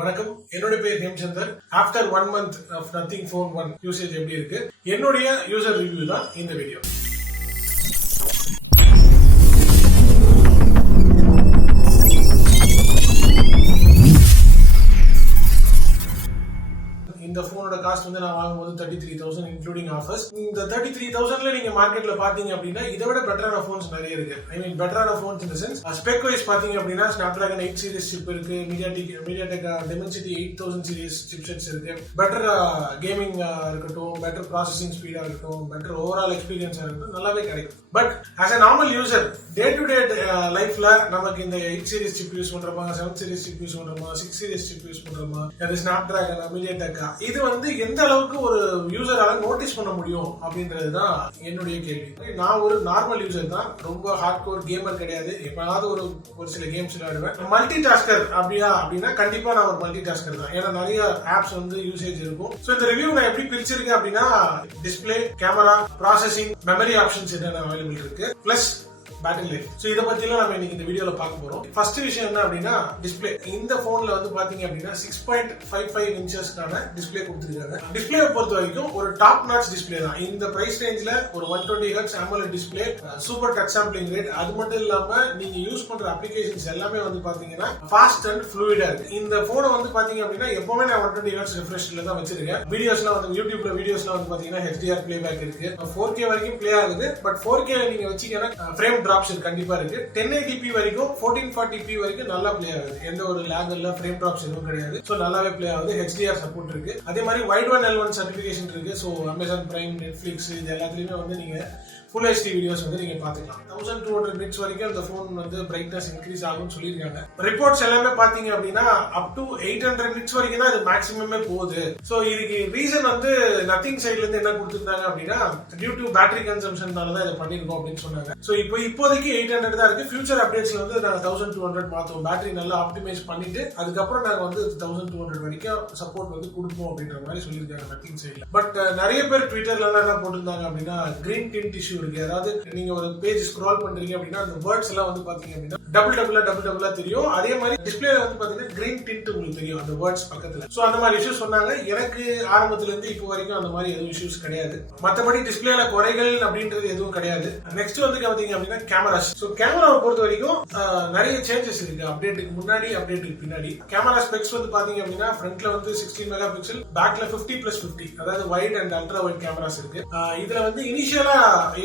வணக்கம், என்னுடைய பேர் Hemchander. After 1 month of nothing phone 1 usage எப்படி இருக்கு, என்னுடைய யூசர் ரிவ்யூ தான் இந்த வீடியோ. இந்த போனோட காஸ்ட் வந்து நான் வாங்கும்போது 33,000 இன்க்ளூடிங் ஆஃபர்ஸ். இந்த 33,000ல நீங்க மார்க்கெட்ல பாத்தீங்க அப்படின்னா இதை விட பெட்டரான போன்ஸ் நிறைய இருக்கு. ஐ மீன் பெட்டரான phones in the sense spec wise பாத்தீங்க அப்படின்னா ஸ்னாப்டிராகன் 8 சீரிஸ் சிப் இருக்கு, மீடியாடெக் டெமென்சிட்டி 8000 சீரிஸ் சிப்செட்ஸ் இருக்கு. பெட்டர் கேமிங் இருக்கட்டும், பெட்டர் ப்ராசஸிங் ஸ்பீடா இருக்கட்டும், பெட்டர் ஓவரால் எக்ஸ்பீரியன்ஸா இருக்கட்டும், நல்லாவே கிடைக்கும். But as a normal user day to day லைஃப்ல நமக்கு இந்த 8 சீரிஸ் சிப் யூஸ் பண்றோமா, 7 சீரிஸ் சிப் யூஸ் பண்றோமா, 6 சீரிஸ் சிப் யூஸ் பண்றோமா, அது ஸ்னாப்டிராகன் மீடியாடெக், இது வந்து எந்த அளவுக்கு ஒரு யூசரால நோட்டீஸ் பண்ண முடியும் அப்படின்றதுதான் என்னுடைய கேள்வி. நான் ஒரு நார்மல் யூசர் தான், ரொம்ப ஹார்ட் கோர் கேமர் கிடையாது. எப்பயாவது ஒரு சில கேம்ஸ் விளையாடுவேன். மல்டி டாஸ்கர் அப்படின்னா கண்டிப்பா நான் ஒரு மல்டி டாஸ்கர் தான். ஏன்னா நிறைய ஆப்ஸ் வந்து யூசேஜ் இருக்கும். சோ இந்த ரிவ்யூ நான் எப்படி பிரிச்சிருக்கேன் அப்படின்னா display, camera, processing, memory options என்னென்ன அவைலபிள் இருக்கு, பிளஸ் பேட்டரி லைஃப். சோ இத பத்தி எல்லாம் நம்ம இன்னைக்கு இந்த வீடியோல பார்க்க போறோம். ஃபர்ஸ்ட் விஷயம் என்ன அப்படின்னா டிஸ்பிளே. இந்த போன்ல வந்து பாத்தீங்க அப்படின்னா 6.55 இன்ச்சஸ்க்கான டிஸ்பிளே கொடுத்திருக்காங்க. டிஸ்பிளே பொறுத்த வரைக்கும் ஒரு டாப் நாட்ச் டிஸ்பிளே தான். இந்த பிரைஸ் ரேஞ்ச்ல ஒரு 120 Hz AMOLED display, super touch sampling rate, அது மட்டும் இல்லாம நீங்க யூஸ் பண்ற அப்ளிகேஷன்ஸ் எல்லாமே வந்து பாத்தீங்கன்னா ஃபாஸ்ட் அண்ட் ஃப்ளூயிடா இருக்கு. இந்த போனை வந்து பாத்தீங்க அப்படின்னா எப்பவுமே நான் 120 Hz ரெஃப்ரெஷ்ல தான் வச்சிருக்கேன். வீடியோஸ்லாம் வந்து யூடியூப்ல வீடியோஸ்லாம் வந்து பாத்தீங்கன்னா HDR பிளேபேக் இருக்கு, 4K வரைக்கும் பிளே ஆகுது. பட் 4K நீங்க வச்சீங்கன்னா ஃப்ரேம் டிராப்ஸ் கண்டிப்பா இருக்கு. 1080p வரைக்கும் 1440p வரைக்கும் நல்லா பிளே ஆகுது. எந்த ஒரு லேக் இல்ல, ஃப்ரேம் டிராப்ஸ் எதுவும் கிடையாது. சோ நல்லாவே பிளே ஆகுது. HDR சப்போர்ட் இருக்கு. அதே மாதிரி வைட் ஒன் L1 சர்டிபிகேஷன் இருக்கு. சோ Amazon Prime, Netflix இது எல்லாத்துலயுமே வந்து நீங்க Full HD வீடியோஸ் வந்து நீங்க பாத்துக்கலாம். 1200 nits வரைக்கும் அந்த போன் வந்து பிரைட்னஸ் இன்க்ரீஸ் ஆகும்னு சொல்லிருக்காங்க. ரிப்போர்ட்ஸ் எல்லாமே பாத்தீங்க அப்படின்னா அப் டு 800 nits வரைக்கும் தான் இது மேக்ஸிமமே போகுது. சோ இதுக்கு ரீசன் வந்து நத்திங் சைடுல இருந்து என்ன கொடுத்திருந்தாங்க அப்படின்னா டியூ டு பேட்டரி கன்சம்ஷன்னால தான் இதை பண்ணிருக்கோம் அப்படின்னு சொன்னாங்க. சோ இப்போதைக்கு 800 தான் இருக்கு. ஃபியூச்சர் அப்டேட்ஸ்ல வந்து நாங்க 1200 மாத்துவோம். பேட்டரி நல்லா ஆப்டிமைஸ் பண்ணிட்டு அதுக்கப்புறம் நாங்க வந்து 1200 வரைக்கும் சப்போர்ட் வந்து கொடுப்போம் அப்படின்ற மாதிரி சொல்லியிருக்காங்க நத்திங் சைடுல. பட் நிறைய பேர் ட்விட்டர்ல எல்லாம் என்ன போட்டிருந்தாங்க அப்படின்னா கிரீன் டிண்ட் இஷ்யூ இருக்கு. அதாவது நீங்க ஒரு பேஜ் ஸ்க்ரால் பண்றீங்க அப்படின்னா அந்த வேர்ட்ஸ் எல்லாம் வந்து பாத்தீங்க அப்படின்னா டபுள் தெரியும். அதே மாதிரி டிஸ்பிளேல வந்து பாத்தீங்கன்னா கிரீன் டிண்ட் உங்களுக்கு தெரியும் அந்த வேர்ட்ஸ் பக்கத்துல. சோ அந்த மாதிரி இஷ்யூஸ் சொன்னாங்க. எனக்கு ஆரம்பத்துல இருந்து இப்போ வரைக்கும் அந்த மாதிரி எதுவும் இஷ்யூஸ் கிடையாது. மத்தபடி டிஸ்பிளேல குறைகள் அப்படின்றது எதுவும் கிடையாது. நெக்ஸ்ட் வந்து பாத்தீங்க அப்படின்னா கேமராஸ். சோ கேமராவை பொறுத்த வரைக்கும் நிறைய சேஞ்சஸ் இருக்கு. அப்டேட்டுக்கு முன்னாடி, அப்டேட்டுக்கு பின்னாடி. கேமரா ஸ்பெக்ஸ் வந்து பாத்தீங்க அப்படின்னா ஃப்ரண்ட்ல வந்து 16 மெகா பிக்சல், பேக்ல 50+50, அதாவது wide and ultra wide cameras இருக்கு. இதுல வந்து இனிஷியலா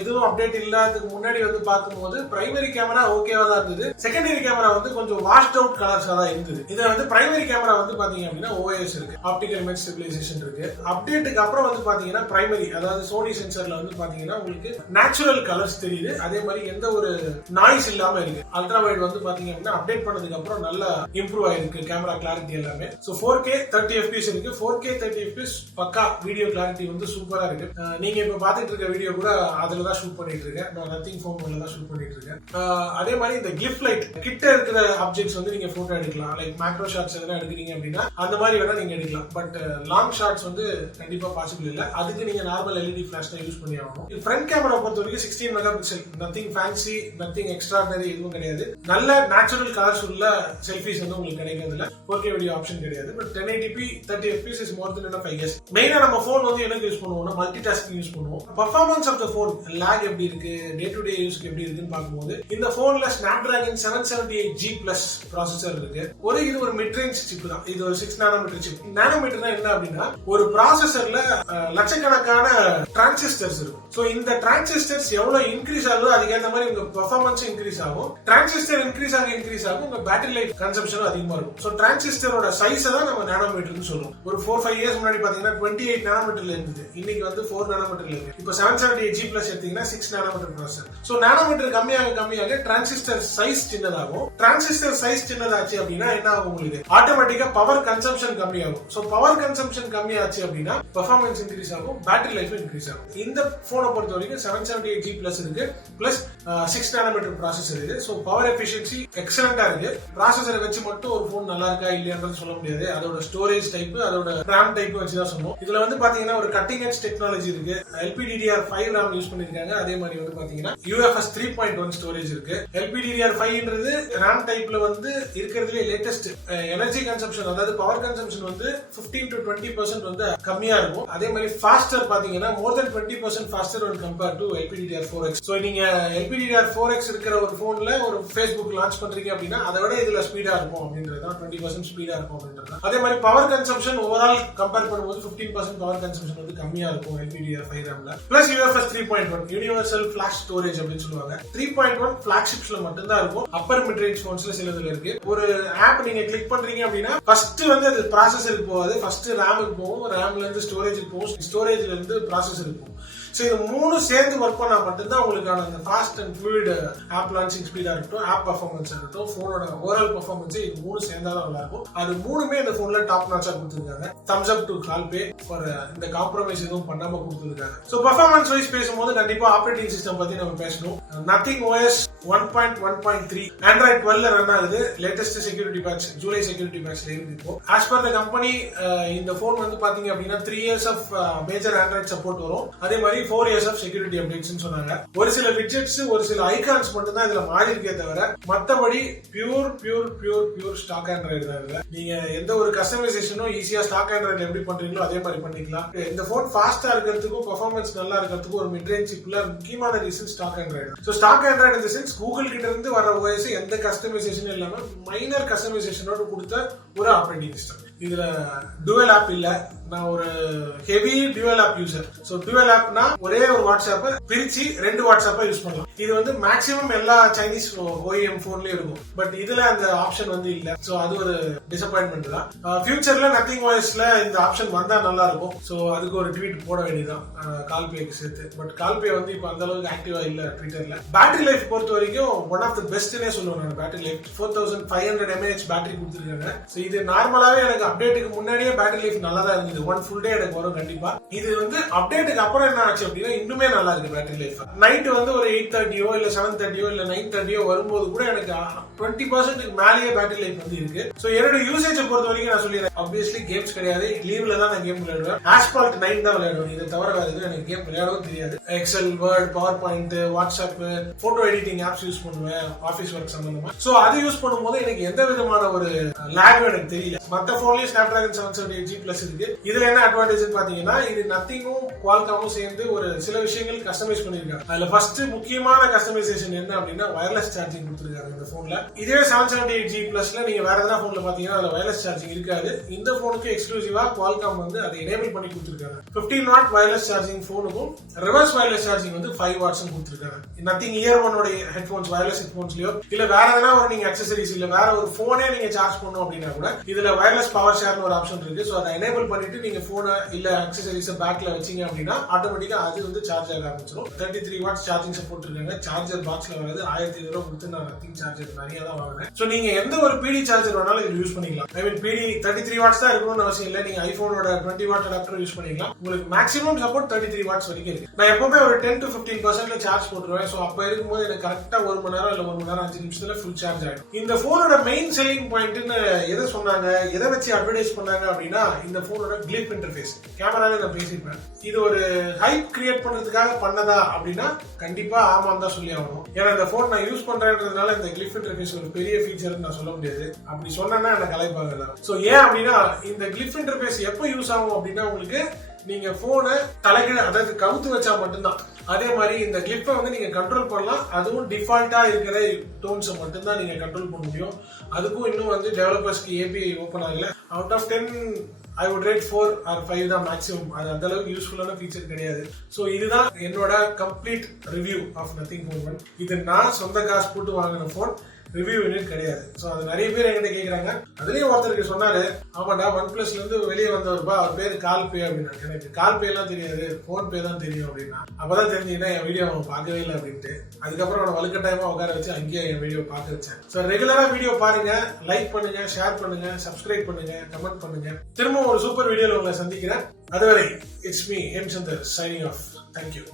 எதுவும் அப்டேட் இல்லாததுக்கு முன்னாடி வந்து பார்க்கும்போது பிரைமரி கேமரா ஓகேவா தான் இருந்தது. செகண்டரி கேமரா வந்து கொஞ்சம் வாஷ்ட் அவுட் கலர்ஸா தான் இருந்தது. இதுல வந்து பிரைமரி கேமரா வந்து பாத்தீங்க அப்படின்னா OIS இருக்கு, ஆப்டிகல் இமேஜ் ஸ்டெபிலைசேஷன் இருக்கு. அப்டேட்டுக்கு அப்புறம் வந்து பாத்தீங்கன்னா பிரைமரி, அதாவது சோனி சென்சர்ல வந்து பாத்தீங்கன்னா உங்களுக்கு நேச்சுரல் கலர்ஸ் தெரியுது. அதே மாதிரி எந்த ஒரு நாய்ஸ் இல்லாம இருக்கு. அல்ட்ரா வைட் வந்து பாத்தீங்க அப்படின்னா அப்டேட் பண்ணதுக்கு அப்புறம் நல்லா இம்ப்ரூவ் ஆயிருக்கு கேமரா கிளாரிட்டி எல்லாமே. சோ 4K 30 fps இருக்கு. 4K 30 fps பக்கா வீடியோ கிளாரிட்டி வந்து சூப்பரா இருக்கு. நீங்க இப்ப பாத்துட்டு இருக்க வீடியோ கூட அதுல தான் ஷூட் பண்ணிட்டு இருக்கேன். நான் நத்திங் ஃபோன் தான் ஷூட் பண்ணிட்டு இருக்கேன். அதே மாதிரி இந்த கிளிஃப் லைட் கிட்ட இருக்கிற ஆப்ஜெக்ட்ஸ் வந்து நீங்க போட்டோ எடுக்கலாம். லைக் மேக்ரோ ஷாட்ஸ் எதனா எடுக்கிறீங்க அப்படின்னா அந்த மாதிரி வேணா நீங்க எடுக்கலாம். பட் லாங் ஷாட்ஸ் வந்து கண்டிப்பா பாசிபிள் இல்ல. அதுக்கு நீங்க நார்மல் LED ஃபிளாஷ் தான் யூஸ் பண்ணி ஆகணும். ஃப்ரண்ட் கேமரா பொறுத்த வரைக்கும் 16 mega pixel. Nothing fancy, nothing extraordinary எதுவும் கிடையாது. நல்ல நேச்சுரல் கலர்ஸ் உள்ள செல்ஃபிஸ் வந்து உங்களுக்கு கிடைக்கிறது இல்ல. 4K வீடியோ ஆப்ஷன் கிடையாது. But 1080p 30 fps is more then enough I guess. மெயினா நம்ம போன் வந்து என்ன யூஸ் பண்ணுவோம்னா மல்டி டாஸ்கிங் யூஸ் பண்ணுவோம். Performance of the phone, lag எப்படி இருக்கு, டே டு டே யூஸ்க்கு எப்படி இருக்குன்னு பார்க்கும்போது இந்த போன்ல ஸ்னாப்டிராகன் 778G+ ப்ராசஸர் இருக்கு. இது ஒரு மிட் ரேஞ்ச் சிப் தான். இது ஒரு 6 நானோமீட்டர் சிப். நானோமீட்டர் தான் என்ன அப்படின்னா ஒரு ப்ராசஸர்ல லட்சக்கணக்கான டிரான்சிஸ்டர்ஸ் இருக்கும். சோ இந்த டிரான்சிஸ்டர்ஸ் எவ்வளவு இன்க்ரீஸ் ஆகுதோ அதுக்கேற்ற மாதிரி உங்க பெர்ஃபார்மன்ஸ் இன்க்ரீஸ் ஆகும். டிரான்சிஸ்டர் இன்க்ரீஸ் ஆகும் உங்க பேட்டரி லைஃப் கன்சம்ஷனும் அதிகமா இருக்கும். சோ டிரான்சிஸ்டரோட சைஸ் தான் நம்ம நானோமீட்டர்னு சொல்றோம். ஒரு 4-5 இயர்ஸ் முன்னாடி பாத்தீங்கன்னா 28 நானோமீட்டர்ல இருந்தது. இன்னைக்கு வந்து 4 நானோமீட்டர்ல இருக்கு. இப்போ 778G+ எடுத்தீங்கன்னா 6 நானோமீட்டர் ப்ராசஸர். சோ நானோமீட்டர் கம்மியாக டிரான்சிஸ்டர் சைஸ் சின்னதாகும். டிரான்சிஸ்டர் சைஸ் சின்னதாச்சு அப்படின்னா என்ன ஆகும், உங்களுக்கு ஆட்டோமேட்டிக்கா பவர் கன்சம்ஷன் கம்மியாகும். சோ பவர் கன்சம்ஷன் கம்மியாச்சு அப்படின்னா பெர்ஃபார்மன்ஸ் இன்க்ரீஸ் ஆகும், பேட்டரி லைஃப் இன்க்ரீஸ் ஆகும். இந்த போனை பொறுத்த வரைக்கும் 778G+ இருக்கு, பிளஸ் 6 நானோமீட்டர் ப்ராசஸர் இருக்கு. சோ பவர் எஃபிஷியன்சி எக்ஸலண்டா இருக்கு. ப்ராசஸரை வச்சு மட்டும் ஒரு போன் நல்லா இருக்கா இல்லையான்றது சொல்ல முடியாது. அதோட ஸ்டோரேஜ் டைப், அதோட RAM டைப் வச்சு தான் சொல்லுவோம். இதுல வந்து பாத்தீங்கன்னா ஒரு கட்டிங் எட்ஜ் டெக்னாலஜி இருக்கு. LPDDR5 RAM யூஸ் பண்ணிருக்காங்க. பண்ணிருக்காங்க. அதே மாதிரி வந்து பாத்தீங்கன்னா UFS 3.1 ஸ்டோரேஜ் இருக்கு. LPDDR5ன்றது RAM டைப்ல வந்து இருக்கிறதுல லேட்டஸ்ட் எனர்ஜி கன்சம்ப்ஷன், அதாவது பவர் கன்சம்ப்ஷன் வந்து 15 to 20% வந்து கம்மியா இருக்கும். அதே மாதிரி ஃபாஸ்டர் பாத்தீங்கன்னா more than 20% faster when compared to LPDDR4X. So நீங்க LPDDR4X இருக்கிற ஒரு போன்ல ஒரு Facebook லான்ச் பண்றீங்க அப்படின்னா அதை விட இதுல ஸ்பீடா இருக்கும் அப்படின்றது தான், 20% ஸ்பீடா இருக்கும் அப்படின்றது. அதே மாதிரி பவர் கன்சம்ப்ஷன் ஓவரால் கம்பேர் பண்ணும்போது 15% பவர் கன்சம்ப்ஷன் வந்து கம்மியா இருக்கும் LPDDR5 RAM-ல. Plus UFS 3.1 universal flash storage அப்படின்னு சொல்லுவாங்க. 3.1 ஃபிளாக்ஷிப்ஸ்ல மட்டும் தான் இருக்கும். அப்பர் மிட் ரேஞ்ச் போன்ஸ்ல சிலதுல இருக்கு. ஒரு ஆப் நீங்க கிளிக் பண்றீங்க அப்படின்னா ஃபர்ஸ்ட் வந்து அது ப்ராசஸருக்கு போகாது, ஃபர்ஸ்ட் ரேமுக்கு போகும், ரேம்ல இருந்து ஸ்டோரேஜுக்கு போகும், ஸ்டோரேஜ்ல இருந்து ப்ராசஸருக்கு போகும். சோ இது மூணு சேர்ந்து ஒர்க் பண்ணா மட்டும்தான் உங்களுக்கான அந்த fast and fluid app launching ஸ்பீடா இருக்கட்டும், ஆப் பெர்ஃபார்மன்ஸ் இருக்கட்டும், போனோட ஓவரால் பெர்ஃபார்மன்ஸ் இது மூணு சேர்ந்தாதான் நல்லா இருக்கும். அது மூணுமே இந்த போன்ல டாப் நாச்சா கொடுத்துருக்காங்க. தம்ஸ் அப் டு கால்பே ஃபார் இந்த காம்ப்ரமைஸ் எதுவும் பண்ணாம கொடுத்துருக்காங்க. சோ பெர்ஃபார்மன்ஸ் வைஸ் பேசும்போது கண்டிப்பா ஆப்பரேட்டிங் சிஸ்டம் பத்தி நம்ம பேசணும். நத்திங் OS 1.1.3 Android 12 ரன் ஆகுது. Latest security patch July security பேட்ச்ல இருக்கு. இப்போ ஆஸ் பர் த கம்பெனி இந்த போன் வந்து பாத்தீங்க அப்படின்னா 3 years of major Android support வரும். அதே மாதிரி 4 years ஆஃப் செக்யூரிட்டி அப்டேட்ஸ் சொன்னாங்க. ஒரு சில விட்ஜெட்ஸ், ஒரு சில ஐகான்ஸ் மட்டும் தான் இதுல மாறி இருக்கே தவிர மத்தபடி பியூர் ஸ்டாக் ஆண்ட்ராய்டு தான் இதுல. நீங்க எந்த ஒரு கஸ்டமைசேஷனும் ஈஸியா ஸ்டாக் ஆண்ட்ராய்டு எப்படி பண்றீங்களோ அதே மாதிரி பண்ணிக்கலாம். இந்த போன் ஃபாஸ்டா இருக்கிறதுக்கும் பெர்ஃபார்மன்ஸ் நல்லா இருக்கிறதுக்கும் ஒரு மிட் ரேஞ்ச் சிப்ல முக்கியமான reason stock Android. So stock Android இந்த சென்ஸ் கூகுள் கிட்ட இருந்து வர OS எந்த கஸ்டமைசேஷனும் இல்லாம மைனர் கஸ்டமைசேஷனோட கொடுத்த ஒரு ஆப்பரேட்டிங் சிஸ்டம். இதுல டுவல் ஆப் இல்ல. நான் ஒரு heavy dual app user. So dual ஆப்னா ஒரே ஒரு வாட்ஸ்அப்பை பிரிச்சு 2 வாட்ஸ்அப்பை யூஸ் பண்ணலாம். இது வந்து மேக்ஸிமம் எல்லா சைனீஸ் OEM போன்லயும் இருக்கும். பட் இதுல அந்த ஆப்ஷன் வந்து இல்ல. சோ அது ஒரு டிசப்பாயின்மெண்ட் தான். ஃபியூச்சர்ல நத்திங் OSல இந்த ஆப்ஷன் வந்தா நல்லா இருக்கும். சோ அதுக்கு ஒரு ட்வீட் போட வேண்டியதான் கால்பேக்கு சேர்த்து. பட் கால்பே வந்து இப்ப அந்த அளவுக்கு ஆக்டிவா இல்ல ட்விட்டர்ல. பேட்டரி லைஃப் பொறுத்த வரைக்கும் ஒன் ஆஃப் த பெஸ்ட்னே சொல்லுவேன் நான். பேட்டரி லைஃப் 4500 mAh பேட்டரி கொடுத்துருக்காங்க. சோ இது நார்மலாவே எனக்கு அப்டேட்டுக்கு முன்னாடியே பேட்டரி லைஃப் நல்லா தான் இருந்தது. ஒன் ஃபுல் டே எனக்கு வரும் கண்டிப்பா. இது வந்து அப்டேட்டுக்கு அப்புறம் என்ன ஆச்சு அப்படின்னா இன்னுமே நல்லா இருக்கு பேட்டரி லைஃப். நைட் வந்து ஒரு 8:30 இல்ல 7:30 இல்ல 9:30 வரும்போது கூட எனக்கு 20% மேலேயே பேட்டரி லைஃப் வந்து இருக்கு. சோ என்னோட யூசேஜை பொறுத்த வரைக்கும் நான் சொல்லிடுறேன். ஆப்வியஸ்லி கேம்ஸ் கிடையாது, லீவ்ல தான் நான் கேம் விளையாடுவேன். ஆஸ்பால்ட் 9 தான் விளையாடுவேன். இதை தவிர வேற எதுவும் எனக்கு கேம் விளையாடவும் தெரியாது. Excel, Word, PowerPoint, WhatsApp, photo editing apps use பண்ணுவேன் ஆபீஸ் ஒர்க் சம்பந்தமா. சோ அது யூஸ் பண்ணும்போது எனக்கு எந்த விதமான ஒரு லேகும் எனக்கு தெரியல. மத்த போன்லயும் Snapdragon 778G+ இருக்கு. இதுல என்ன அட்வான்டேஜ் பாத்தீங்கன்னா இது நத்திங்கும் குவால்காமும் சேர்ந்து ஒரு சில விஷயங்கள் கஸ்டமைஸ் பண்ணிருக்காங்க. அதுல ஃபர்ஸ்ட் முக்கியமான கஸ்டமைசேஷன் என்ன அப்படின்னா வயர்லெஸ் சார்ஜிங் கொடுத்திருக்காங்க இந்த போன்ல. இதுவே 778G+ல நீங்க வேற எதனா போன்ல பாத்தீங்கன்னா அதுல வயர்லெஸ் சார்ஜிங் இருக்காது. இந்த போனுக்கு எக்ஸ்க்ளூசிவா குவால்காம் வந்து அதை எனேபிள் பண்ணி கொடுத்திருக்காங்க. 15 வாட் வயர்லெஸ் சார்ஜிங் போனுக்கும் ரிவர்ஸ் வயர்லெஸ் சார்ஜிங் வந்து 5 வாட்ஸ் கொடுத்திருக்காங்க. நத்திங் இயர் ஒன்னோட ஹெட்போன்ஸ் வயர்லெஸ் ஹெட்போன்ஸ்லயோ இல்ல வேற எதனா ஒரு நீங்க அக்சசரிஸ் இல்ல வேற ஒரு போனே நீங்க சார்ஜ் பண்ணணும் அப்படின்னா கூட இதுல வயர்லெஸ் பவர் ஷேர்னு ஒரு ஆப்ஷன் இருக்கு. சோ அதை எனேபிள் பண்ணிட்டு நீங்க போனை இல்ல அக்சசரிஸ் பேக்ல வச்சீங்க அப்படின்னா ஆட்டோமேட்டிக்கா அது வந்து சார்ஜ் ஆக ஆரம்பிச்சிடும். 33 வாட்ஸ் சார்ஜிங் சப்போர்ட் இருக்காங்க. சார்ஜர் பாக்ஸ்ல வருது 1500 ரூபாய் கொடுத்து நான் நத்திங் சார்ஜர் நிறைய தான் வாங்குறேன். சோ நீங்க எந்த ஒரு பிடி சார்ஜர் வேணாலும் இது யூஸ் பண்ணிக்கலாம். ஐ மீன் பிடி 33 வாட்ஸ் தான் இருக்கணும்னு அவசியம் இல்ல. நீங்க ஐபோனோட 20 வாட் அடாப்டர் யூஸ் பண்ணிக்கலாம். உங்களுக்கு மேக்ஸிமம் சப்போர்ட் 33 வாட்ஸ் வரைக்கும் இருக்கு. நான் எப்பவுமே ஒரு 10 to 15% சார்ஜ் போட்டுருவேன். சோ அப்ப இருக்கும்போது எனக்கு கரெக்டா 1 மணி நேரம் இல்ல 1 மணி நேரம் 5 நிமிஷத்துல ஃபுல் சார்ஜ் ஆயிடும். இந்த போனோட மெயின் செல்லிங் பாயிண்ட்னு எதை சொன்னாங்க, எதை வச்சு அட்வர்டைஸ் பண்ணாங்க அப்படின்னா இந்த போனோட கிளிப் இன்டர்ஃபேஸ். கேமரால நான் பேசியிருப்பேன். இது ஒரு ஹைப் கிரியேட் பண்றதுக்காக பண்ணதா அப்படின்னா கண்டிப்பா ஆமாம் தான் சொல்லி ஆகணும். ஏன்னா இந்த போன் நான் யூஸ் பண்றேன்றதுனால இந்த கிளிப் இன்டர்ஃபேஸ் ஒரு பெரிய ஃபீச்சர் நான் சொல்ல முடியாது. அப்படி சொன்னா எனக்கு கலைப்பாங்க எல்லாரும். சோ ஏன் அப்படின்னா இந்த கிளிப் இன்டர்ஃபேஸ் எப்ப யூஸ் ஆகும் அப்படின்னா உங்களுக்கு நீங்க போனை தலைகீழ அதாவது கவுத்து வச்சா மட்டும்தான். அதே மாதிரி இந்த கிளிப்பை வந்து நீங்க கண்ட்ரோல் பண்ணலாம். அதுவும் டிஃபால்ட்டா இருக்கிற டோன்ஸை மட்டும்தான் நீங்க கண்ட்ரோல் பண்ண முடியும். அதுக்கும் இன்னும் வந்து டெவலப்பர்ஸ்க்கு API ஓபன் ஆகல. Out of 10 I would rate 4 or 5 தான் மேக்ஸிமம். அது அந்த அளவுக்கு யூஸ்ஃபுல்லான ஃபீச்சர் கிடையாது. சோ இதுதான் என்னோட complete review of nothing phone 1. இது நான் சொந்த காசு போட்டு வாங்கின போன், ரிவ்யூ யூனிட் கிடையாது. சோ அது நிறைய பேர் என்கிட்ட கேக்குறாங்க. அதுலயும் ஒருத்தருக்கு சொன்னாரு, ஆமாடா OnePlusல இருந்து வெளியே வந்தவர்பா, அவர் பேரு கால்பே அப்படின்னா. எனக்கு கால்பே எல்லாம் தெரியாது, போன் பே தான் தெரியும் அப்படின்னா. அப்பதான் தெரிஞ்சீங்கன்னா என் வீடியோ அவன் பார்க்கவே இல்லை அப்படின்ட்டு. அதுக்கப்புறம் அவனை வலுக்கட்டாயமா உட்கார வச்சு அங்கேயே என் வீடியோ பார்க்க வச்சேன். சோ ரெகுலரா வீடியோ பாருங்க, லைக் பண்ணுங்க, ஷேர் பண்ணுங்க, சப்ஸ்கிரைப் பண்ணுங்க, கமெண்ட் பண்ணுங்க. திரும்ப ஒரு சூப்பர் வீடியோல உங்களை சந்திக்கிறேன். அதுவரை it's me Hemchandar signing off. Thank you.